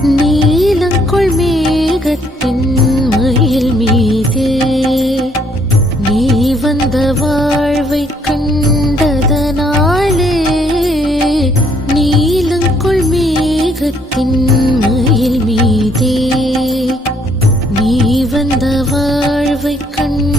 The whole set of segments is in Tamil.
நீலங்கொள் மேகத்தின் மயில் மீது நீ வந்த வாழ்வை கண்டதனாலே நீலங்கொள் மேகத்தின் மயில் மீதே நீ வந்த வாழ்வை கண்ட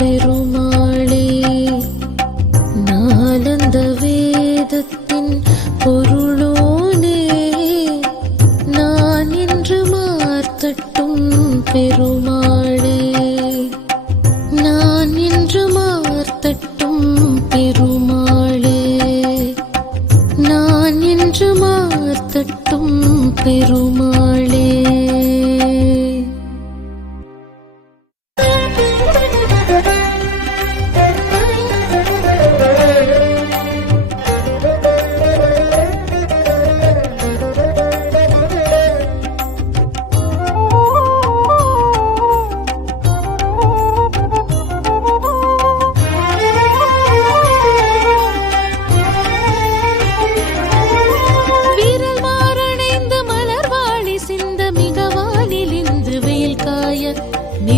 பெருமாளே நாளந்த வேதத்தின் பொருளோனே நான் இன்று மார்த்தட்டும் பெருமாளே. நான் இன்று மார்த்தட்டும் பெருமாளே. நான் மார்த்தட்டும்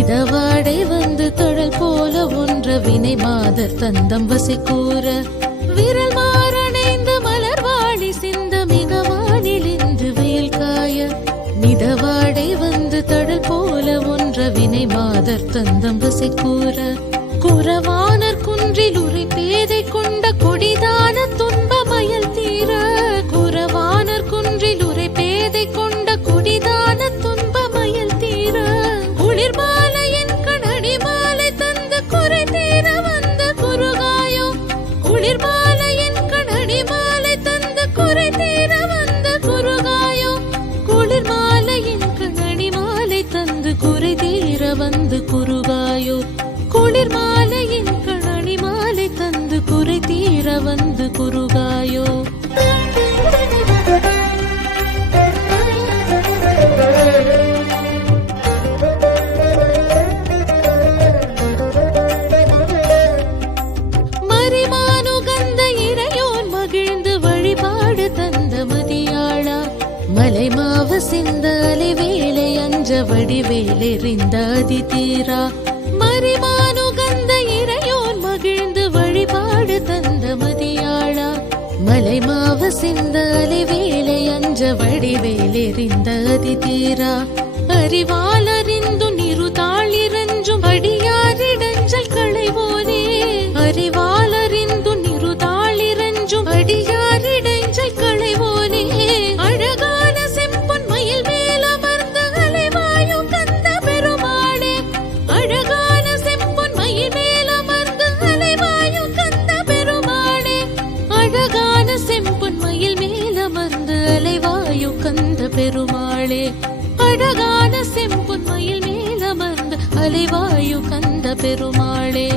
நிதவாடை வந்து தொடல் போல ஒன்ற வினை மாதர் தந்தம் வசி கூற விரல் மாறணைந்து மலர்வாழி சிந்த மிகவானில் இன்று வெயில் காய. நிதவாடை வந்து தடல் போல ஒன்ற வினை மாதர் தந்தம் வசி கூற குறவானர் குன்றில் உரை பேதை கொண்ட கொடிதான குளிர் மாலையின் கணடி மாலை தந்த குறை தீர வந்த குருகாயோ குளிர் மாலையின் கணடி மாலை தந்து குறை தீர வந்து குருகாயோ குளிர் மாலையின் கணனி மாலை தந்து குறை தீர வந்து குருகாயோ வேலெறிந்த அதி தீரா மறிமானுகந்த இறையோன் மகிழ்ந்து வழிபாடு தந்த மதியாளா. மலை மாவ சிந்த அலைவேலை அஞ்ச வடிவேலெறிந்த அதி தீரா அறிவாலறிந்து மேலே அழகான செம்பொன் மயில் மேல் அமர்ந்து அலைவாயு கந்த பெருமாளே.